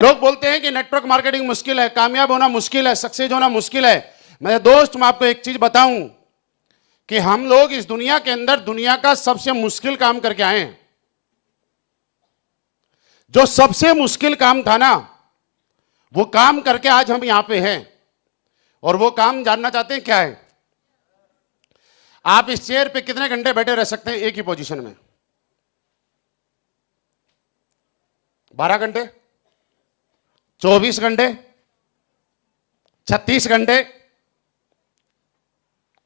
लोग बोलते हैं कि नेटवर्क मार्केटिंग मुश्किल है, कामयाब होना मुश्किल है, सक्सेस होना मुश्किल है। मेरे दोस्त, मैं आपको एक चीज बताऊं कि हम लोग इस दुनिया के अंदर दुनिया का सबसे मुश्किल काम करके आए हैं। जो सबसे मुश्किल काम था ना, वो काम करके आज हम यहां पे हैं। और वो काम जानना चाहते हैं क्या है? आप इस चेयर पे कितने घंटे बैठे रह सकते हैं एक ही पोजीशन में? 12 घंटे, 24 घंटे, 36 घंटे,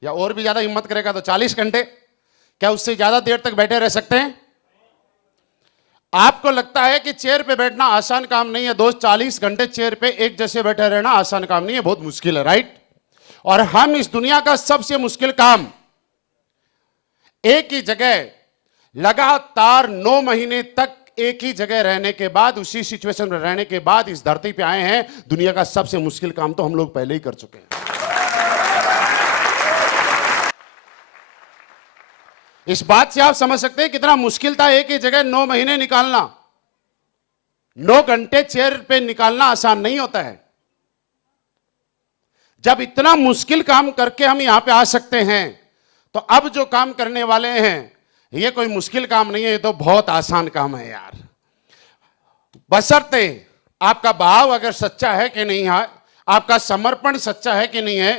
या और भी ज्यादा हिम्मत करेगा तो 40 घंटे। क्या उससे ज्यादा देर तक बैठे रह सकते हैं? आपको लगता है कि चेयर पे बैठना आसान काम नहीं है दोस्त। 40 घंटे चेयर पे एक जैसे बैठे रहना आसान काम नहीं है, बहुत मुश्किल है, राइट? और हम इस दुनिया का सबसे मुश्किल काम एक ही जगह लगातार 9 महीने तक एक ही जगह रहने के बाद, उसी सिचुएशन में रहने के बाद इस धरती पे आए हैं। दुनिया का सबसे मुश्किल काम तो हम लोग पहले ही कर चुके हैं। इस बात से आप समझ सकते हैं कितना मुश्किल था एक ही जगह 9 महीने निकालना। 9 घंटे चेयर पे निकालना आसान नहीं होता है। जब इतना मुश्किल काम करके हम यहां पे आ सकते हैं, तो अब जो काम करने वाले हैं ये कोई मुश्किल काम नहीं है, ये तो बहुत आसान काम है यार। बशर्ते आपका भाव अगर सच्चा है कि नहीं है, आपका समर्पण सच्चा है कि नहीं है,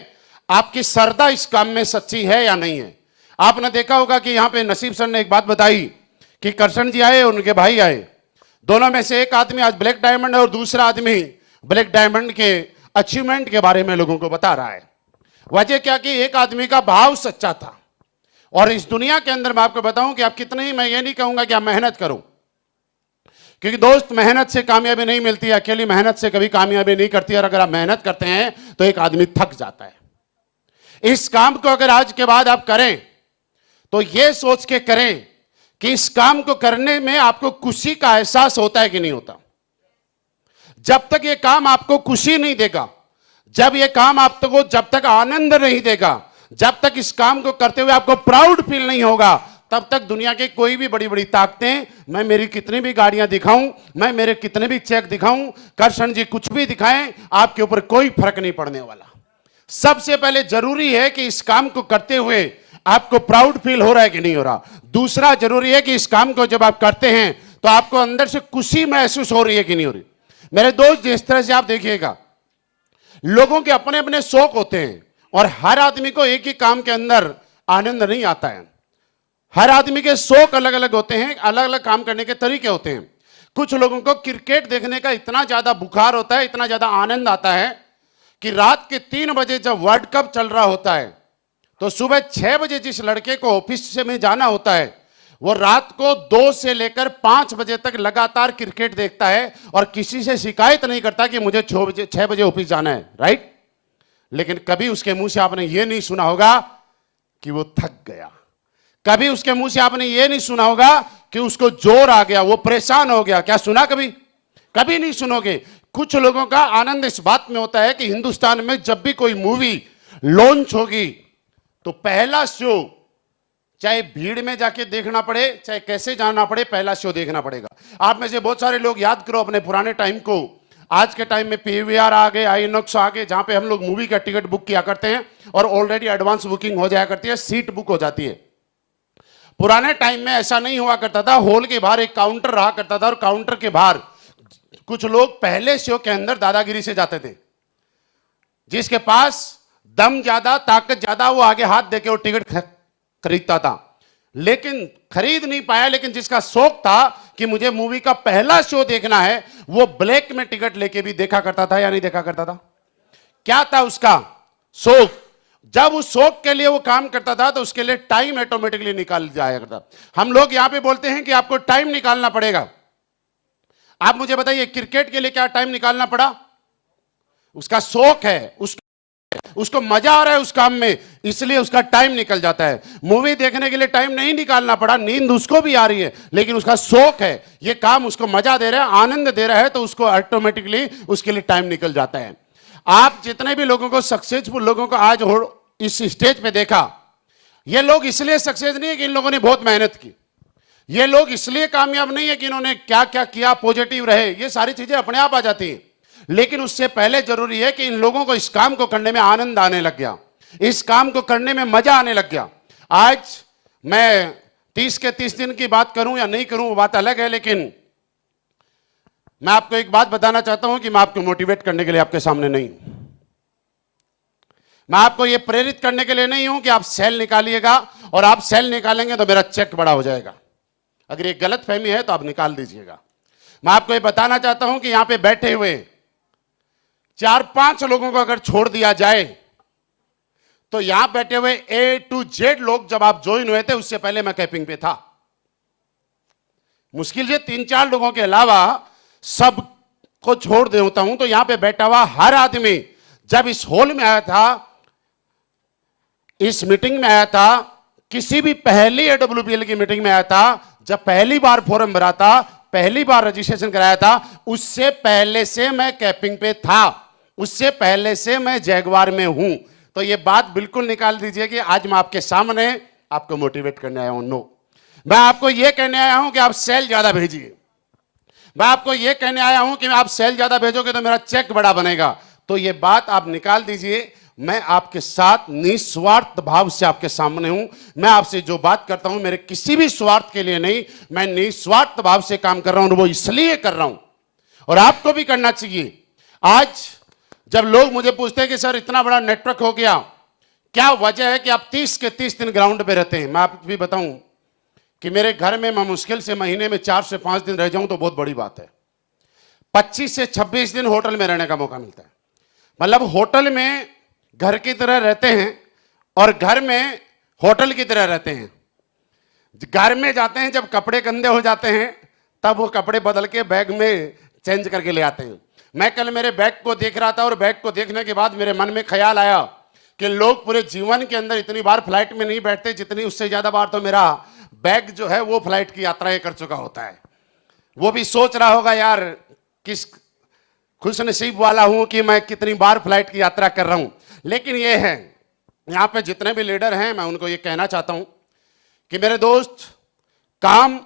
आपकी श्रद्धा इस काम में सच्ची है या नहीं है। आपने देखा होगा कि यहां पे नसीब सर ने एक बात बताई कि करशन जी आए, उनके भाई आए। दोनों में से एक आदमी आज ब्लैक डायमंड है और दूसरा आदमी ब्लैक डायमंड के अचीवमेंट के बारे में लोगों को बता रहा है। वजह क्या कि एक आदमी का भाव सच्चा था। और इस दुनिया के अंदर मैं आपको बताऊं कि आप कितने ही, मैं ये नहीं कहूंगा कि आप मेहनत करो, क्योंकि दोस्त मेहनत से कामयाबी नहीं मिलती है, अकेली मेहनत से कभी कामयाबी नहीं करती। और अगर आप मेहनत करते हैं तो एक आदमी थक जाता है। इस काम को अगर आज के बाद आप करें तो ये सोच के करें कि इस काम को करने में आपको खुशी का एहसास होता है कि नहीं होता। जब तक ये काम आपको खुशी नहीं देगा, जब ये काम आपको जब तक आनंद नहीं देगा, जब तक इस काम को करते हुए आपको प्राउड फील नहीं होगा, तब तक दुनिया के कोई भी बड़ी बड़ी ताकतें, मैं मेरी कितनी भी गाड़ियां दिखाऊं, मैं मेरे कितने भी चेक दिखाऊं, करशन जी कुछ भी दिखाएं, आपके ऊपर कोई फर्क नहीं पड़ने वाला। सबसे पहले जरूरी है कि इस काम को करते हुए आपको प्राउड फील हो रहा है कि नहीं हो रहा। दूसरा जरूरी है कि इस काम को जब आप करते हैं तो आपको अंदर से खुशी महसूस हो रही है कि नहीं हो रही। मेरे दोस्त, जिस तरह से आप देखिएगा, लोगों के अपने अपने शौक होते हैं और हर आदमी को एक ही काम के अंदर आनंद नहीं आता है। हर आदमी के शौक अलग अलग होते हैं, अलग अलग काम करने के तरीके होते हैं। कुछ लोगों को क्रिकेट देखने का इतना ज्यादा बुखार होता है, इतना ज्यादा आनंद आता है कि रात के 3 बजे जब वर्ल्ड कप चल रहा होता है तो सुबह 6 बजे जिस लड़के को ऑफिस से में जाना होता है, वो रात को 2 से लेकर 5 बजे तक लगातार क्रिकेट देखता है और किसी से शिकायत नहीं करता कि मुझे 6 बजे ऑफिस जाना है, राइट? लेकिन कभी उसके मुंह से आपने ये नहीं सुना होगा कि वो थक गया। कभी उसके मुंह से आपने ये नहीं सुना होगा कि उसको जोर आ गया, वो परेशान हो गया। क्या सुना? कभी कभी नहीं सुनोगे। कुछ लोगों का आनंद इस बात में होता है कि हिंदुस्तान में जब भी कोई मूवी लॉन्च होगी तो पहला शो, चाहे भीड़ में जाके देखना पड़े, चाहे कैसे जाना पड़े, पहला शो देखना पड़ेगा। आप में से बहुत सारे लोग याद करो अपने पुराने टाइम को। आज के टाइम में पीवीआर आ गए, आईनॉक्स आ गए, जहां पे हम लोग मूवी का टिकट बुक किया करते हैं और ऑलरेडी एडवांस बुकिंग हो जाया करती है, सीट बुक हो जाती है। पुराने टाइम में ऐसा नहीं हुआ करता था। हॉल के बाहर एक काउंटर रहा करता था और काउंटर के बाहर कुछ लोग पहले शो के अंदर दादागिरी से जाते थे। जिसके पास दम ज्यादा, ताकत ज्यादा, वो आगे हाथ देके वो टिकट खरीदता था। लेकिन खरीद नहीं पाया, लेकिन जिसका शौक था कि मुझे मूवी का पहला शो देखना है, वो ब्लैक में टिकट लेके भी देखा करता था या नहीं देखा करता था? क्या था उसका शौक? जब उस शौक के लिए वो काम करता था तो उसके लिए टाइम ऑटोमेटिकली निकाल जाया करता। हम लोग यहां पे बोलते हैं कि आपको टाइम निकालना पड़ेगा। आप मुझे बताइए, क्रिकेट के लिए क्या टाइम निकालना पड़ा? उसका शौक है, उसको मजा आ रहा है उस काम में, इसलिए उसका टाइम निकल जाता है। मूवी देखने के लिए टाइम नहीं निकालना पड़ा, नींद उसको भी आ रही है, लेकिन उसका शौक है, ये काम उसको मजा दे रहा है, आनंद दे रहा है, तो उसको ऑटोमेटिकली उसके लिए टाइम निकल जाता है। आप जितने भी लोगों को, सक्सेसफुल लोगों को आज इस स्टेज पे देखा, ये लोग इसलिए सक्सेस नहीं है कि इन लोगों ने बहुत मेहनत की। ये लोग इसलिए कामयाब नहीं है कि इन्होंने क्या क्या किया, पॉजिटिव रहे, ये सारी चीजें अपने आप आ जाती हैं, लेकिन उससे पहले जरूरी है कि इन लोगों को इस काम को करने में आनंद आने लग गया, इस काम को करने में मजा आने लग गया। आज मैं 30 के 30 दिन की बात करूं या नहीं करूं वो बात अलग है, लेकिन मैं आपको एक बात बताना चाहता हूं कि मैं आपको मोटिवेट करने के लिए आपके सामने नहीं हूं, मैं आपको यह प्रेरित करने के लिए नहीं हूं कि आप सेल निकालिएगा और आप सेल निकालेंगे तो मेरा चेक बड़ा हो जाएगा। अगर ये गलत फहमी है तो आप निकाल दीजिएगा। मैं आपको ये बताना चाहता हूं कि यहां पे बैठे हुए 4-5 लोगों को अगर छोड़ दिया जाए तो यहां बैठे हुए A to Z लोग जब आप ज्वाइन हुए थे उससे पहले मैं कैंपिंग पे था। मुश्किल से 3-4 लोगों के अलावा सब को छोड़ देता हूं तो यहां पे बैठा हुआ हर आदमी जब इस हॉल में आया था, इस मीटिंग में आया था, किसी भी पहली AWPL की मीटिंग में आया था, जब पहली बार फॉर्म भरा था, पहली बार रजिस्ट्रेशन कराया था, उससे पहले से मैं कैंपिंग पे था, उससे पहले से मैं जैगवार में हूं। तो ये बात बिल्कुल निकाल दीजिए कि आज मैं आपके सामने आपको मोटिवेट करने आया हूं। नो, मैं आपको यह कहने आया हूं कि आप सेल ज्यादा भेजिए। मैं आपको यह कहने आया हूं कि आप सेल ज्यादा भेजोगे तो मेरा चेक बड़ा बनेगा। तो यह बात आप निकाल दीजिए। मैं आपके साथ निस्वार्थ भाव से आपके सामने हूं। मैं आपसे जो बात करता हूं मेरे किसी भी स्वार्थ के लिए नहीं, मैं निस्वार्थ भाव से काम कर रहा हूं, वो इसलिए कर रहा हूं और आपको भी करना चाहिए। आज जब लोग मुझे पूछते हैं कि सर इतना बड़ा नेटवर्क हो गया, क्या वजह है कि आप 30 के 30 दिन ग्राउंड पे रहते हैं? मैं आपको भी बताऊं कि मेरे घर में मैं मुश्किल से महीने में 4 से 5 दिन रह जाऊं तो बहुत बड़ी बात है। 25 से 26 दिन होटल में रहने का मौका मिलता है। मतलब होटल में घर की तरह रहते हैं और घर में होटल की तरह रहते हैं। घर में जाते हैं, जब कपड़े गंदे हो जाते हैं तब वो कपड़े बदल के बैग में चेंज करके ले आते हैं। मैं कल मेरे बैग को देख रहा था और बैग को देखने के बाद मेरे मन में ख्याल आया कि लोग पूरे जीवन के अंदर इतनी बार फ्लाइट में नहीं बैठते जितनी, उससे ज्यादा बार तो मेरा बैग जो है वो फ्लाइट की यात्राएं कर चुका होता है। वो भी सोच रहा होगा यार किस खुश नसीब वाला हूं कि मैं कितनी बार फ्लाइट की यात्रा कर रहा हूं। लेकिन ये है, यहां पे जितने भी लीडर हैं मैं उनको ये कहना चाहता हूं कि मेरे दोस्त, काम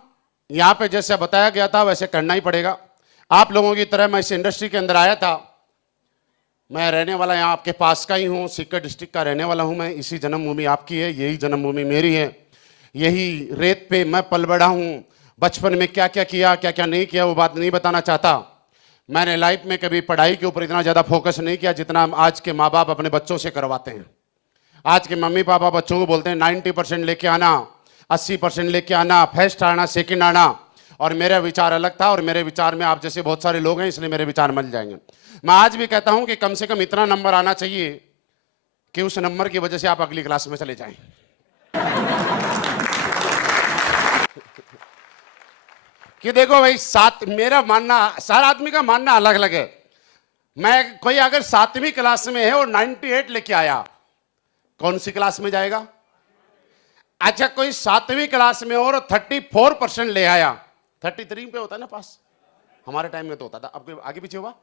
यहां पे जैसे बताया गया था वैसे करना ही पड़ेगा। आप लोगों की तरह मैं इस इंडस्ट्री के अंदर आया था। मैं रहने वाला यहाँ आपके पास का ही हूँ, सीकर डिस्ट्रिक्ट का रहने वाला हूँ। मैं इसी जन्मभूमि आपकी है, यही जन्मभूमि मेरी है, यही रेत पे मैं पल बढ़ा हूँ। बचपन में क्या क्या किया, क्या क्या नहीं किया वो बात नहीं बताना चाहता। मैंने लाइफ में कभी पढ़ाई के ऊपर इतना ज़्यादा फोकस नहीं किया जितना आज के माँ बाप अपने बच्चों से करवाते हैं। आज के मम्मी पापा बच्चों को बोलते हैं 90% लेके आना, 80% लेके आना, फर्स्ट आना, सेकंड आना। और मेरा विचार अलग था और मेरे विचार में आप जैसे बहुत सारे लोग हैं, इसलिए मेरे विचार मिल जाएंगे। मैं आज भी कहता हूं कि कम से कम इतना नंबर आना चाहिए कि उस नंबर की वजह से आप अगली क्लास में चले जाएं। कि देखो भाई, मेरा मानना, सारा आदमी का मानना अलग अलग है। मैं कोई अगर 7वीं क्लास में है और 98 लेके आया, कौन सी क्लास में जाएगा? अच्छा, कोई 7वीं क्लास में और 34% ले आया, 33 पे होता है ना पास, हमारे टाइम में तो होता था, अब आगे पीछे हुआ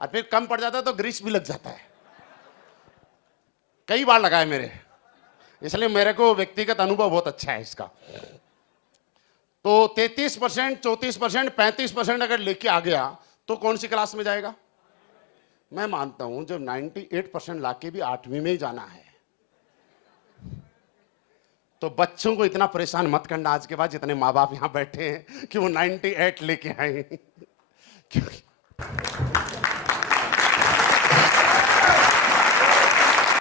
और फिर कम पड़ जाता तो ग्रीस भी लग जाता है। कई बार लगा है मेरे, इसलिए मेरे को व्यक्तिगत अनुभव बहुत अच्छा है इसका। तो 33%, 34%, 35% अगर लेके आ गया तो कौन सी क्लास में जाएगा? मैं मानता हूं जब 98% लाके भी 8वीं में ही जाना है तो बच्चों को इतना परेशान मत करना आज के बाद जितने माँ बाप यहां बैठे हैं कि वो 98 लेके आए। क्योंकि